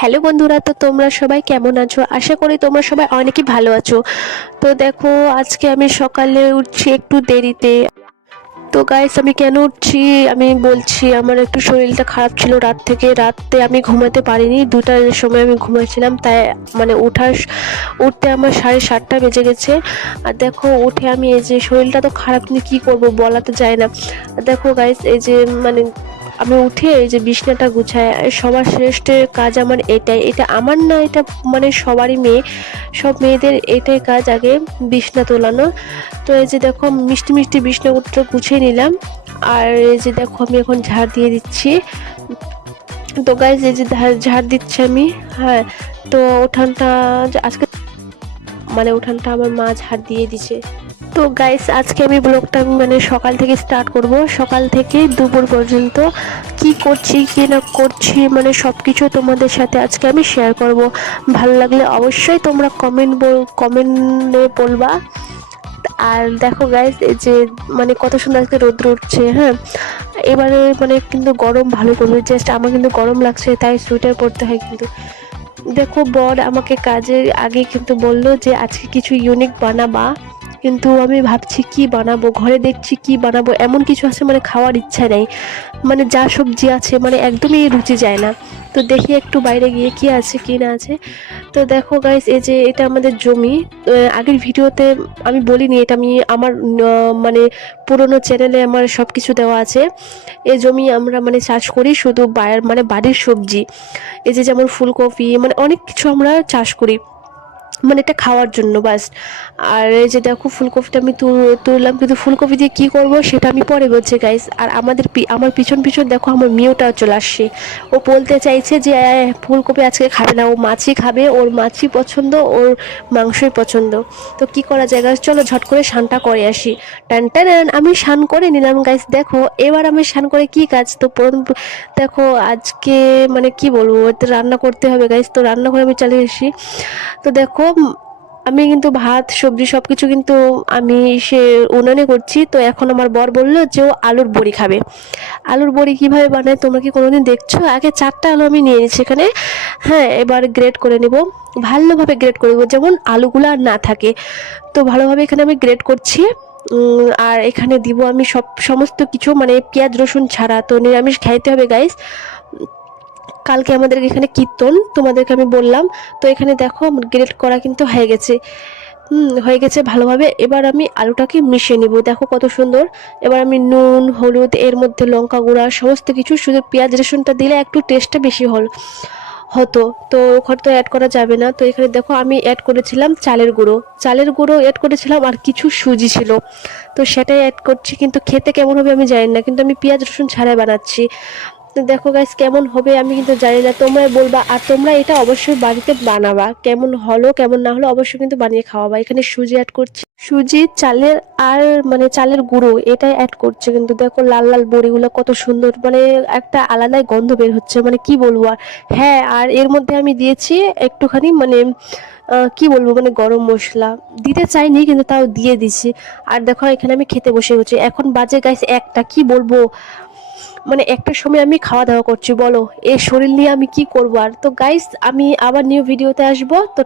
Hello বন্ধুরা, তো তোমরা সবাই কেমন আছো? আশা করি তোমরা সবাই অনেকই ভালো আছো। তো দেখো, আজকে আমি সকালে উঠছি একটু দেরিতে। তো গাইস, আমি কেন উঠছি আমি বলছি। আমার একটু শরীরটা খারাপ ছিল, রাতে আমি ঘুমাতে পারিনি, 2টার সময় আমি ঘুমাচ্ছিলাম, তাই উঠতে আমার 7:30 বেজে গেছে। আর দেখো, উঠে আমি এই যে শরীরটা তো খারাপ, নিয়ে কী করবো বলা তো যায় না। আর দেখো গাইস, এই যে মানে আমি উঠে এই যে বিছনাটা গুছাই। সবার শ্রেষ্ঠ কাজ আমার এটাই, এটা আমার না, এটা মানে সবারই সব মেয়েদের এটাই কাজ, আগে বিছনা তোলানো। তো এই যে দেখো, মিষ্টি মিষ্টি বিছনাপত্র গুছিয়ে নিলাম। আর এই যে দেখো, আমি এখন ঝাড় দিয়ে দিচ্ছি। তো গাইজ, এই যে ঝাড় দিচ্ছি আমি। হ্যাঁ, তো উঠানটা আজকে উঠানটা আমার মা ঝাড় দিয়ে দিছে। তো গাইস, আজকে আমি ব্লগটা মানে সকাল থেকে স্টার্ট করব। সকাল থেকে দুপুর পর্যন্ত কি করছি কি না করছি, মানে সব কিছু তোমাদের সাথে আজকে আমি শেয়ার করব। ভালো লাগলে অবশ্যই তোমরা কমেন্টে বলবা। আর দেখো গাইস, এই যে মানে কত সুন্দর আজকে রোদ্র উঠছে। হ্যাঁ, এবারে মানে কিন্তু গরম ভালো করবে, জাস্ট আমার কিন্তু গরম লাগছে, তাই সোয়েটার পরতে হয়। কিন্তু দেখো, বর আমাকে কাজের আগে কিন্তু বললো যে আজকে কিছু ইউনিক বানাবা। কিন্তু আমি ভাবছি কি বানাবো, ঘরে দেখছি কি বানাবো, এমন কিছু আছে মানে খাওয়ার ইচ্ছা নেই, মানে যা সবজি আছে মানে একদমই রুচি যায় না। তো দেখি একটু বাইরে গিয়ে কি আছে কি না আছে। তো দেখো গাইস, এই যে এটা আমাদের জমি। আগের ভিডিওতে আমি বলিনি, এটা আমি আমার মানে পুরোনো চ্যানেলে আমার সব কিছু দেওয়া আছে। এই জমি আমরা মানে চাষ করি শুধু বাড়ির সবজি। এই যে যেমন ফুলকপি, মানে অনেক কিছু আমরা চাষ করি, মানে এটা খাওয়ার জন্য বাস। আর এই যে দেখো, ফুলকপিটা আমি তুললাম, কিন্তু ফুলকপি দিয়ে কী করবো সেটা আমি পরে বলছি গাইস। আর আমার পিছন পিছন দেখো, আমার মেয়েটাও চলে আসছে। ও বলতে চাইছে যে ফুলকপি আজকে খাবে না, ও মাছই খাবে, ওর মাছই পছন্দ, ওর মাংসই পছন্দ। তো কি করা যায় গাইস, চলো ঝট করে স্নানটা করে আসি। টান টান, আমি স্নান করে নিলাম গাইস। দেখো, এবার আমি স্নান করে কি কাজ, তো দেখো আজকে মানে কি বলবো, রান্না করতে হবে গাইস। তো রান্না করে আমি চলে এসেছি। তো দেখো, আমি কিন্তু ভাত সবজি সব কিছু কিন্তু আমি উনানে করছি। তো এখন আমার বর বললো যে ও আলুর বড়ি খাবে। আলুর বড়ি কীভাবে বানায় তোমরা কি কোনোদিন দেখছো? আগে 4টা আলু আমি নিয়ে নিচ্ছি এখানে। হ্যাঁ, এবার গ্রেড করে নেব, ভালোভাবে গ্রেড করে নেবো, যেমন আলুগুলো আর না থাকে। তো ভালোভাবে এখানে আমি গ্রেড করছি। আর এখানে দিব আমি সমস্ত কিছু, মানে পেঁয়াজ রসুন ছাড়া। তো নিরামিষ খাইতে হবে গাইস। কালকে আমাদের এখানে কীর্তন, তোমাদেরকে আমি বললাম। তো এখানে দেখো, গ্রেট করা কিন্তু হয়ে গেছে। হয়ে গেছে ভালোভাবে। এবার আমি আলুটাকে মিশিয়ে নিব, দেখো কত সুন্দর। এবার আমি নুন হলুদ, এর মধ্যে লঙ্কা গুঁড়া সমস্ত কিছু, শুধু পেঁয়াজ রসুনটা দিলে একটু টেস্টটা বেশি হতো। তো ওখানে তো অ্যাড করা যাবে না। তো এখানে দেখো, আমি অ্যাড করেছিলাম চালের গুঁড়ো অ্যাড করেছিলাম, আর কিছু সুজি ছিল, তো সেটাই অ্যাড করছি। কিন্তু খেতে কেমন হবে আমি জানি না, কিন্তু আমি পেঁয়াজ রসুন ছাড়াই বানাচ্ছি। তো দেখো গাইস, কেমন হবে আমি কিন্তু জানি না, তোমরা বলবা। আর তোমরা এটা অবশ্যই বাড়িতে বানাবা, কেমন হলো কেমন না হলো অবশ্যই কিন্তু বানিয়ে খাওয়াবা। এখানে সুজি অ্যাড করছি, সুজি চালের আর মানে চালের গুঁড়ো এটাই অ্যাড করছে। কিন্তু দেখো, লাল লাল বড়িগুলো কত সুন্দর, মানে একটা আলাদাই গন্ধ বের হচ্ছে, মানে কি বলবো আর। হ্যাঁ, আর এর মধ্যে আমি দিয়েছি একটুখানি মানে কি বলবো, মানে গরম মশলা দিতে চাইনি, কিন্তু তাও দিয়ে দিছি। আর দেখো, এখানে আমি খেতে বসে গেছি। এখন বাজে গাইস একটা, কি বলবো, মানে একটা সময় আমি খাওয়া দাওয়া করছি, বলো এই শরীর নিয়ে আমি কি করবো আর। তো গাইস, আমি আবার নিউ ভিডিওতে আসবো। তো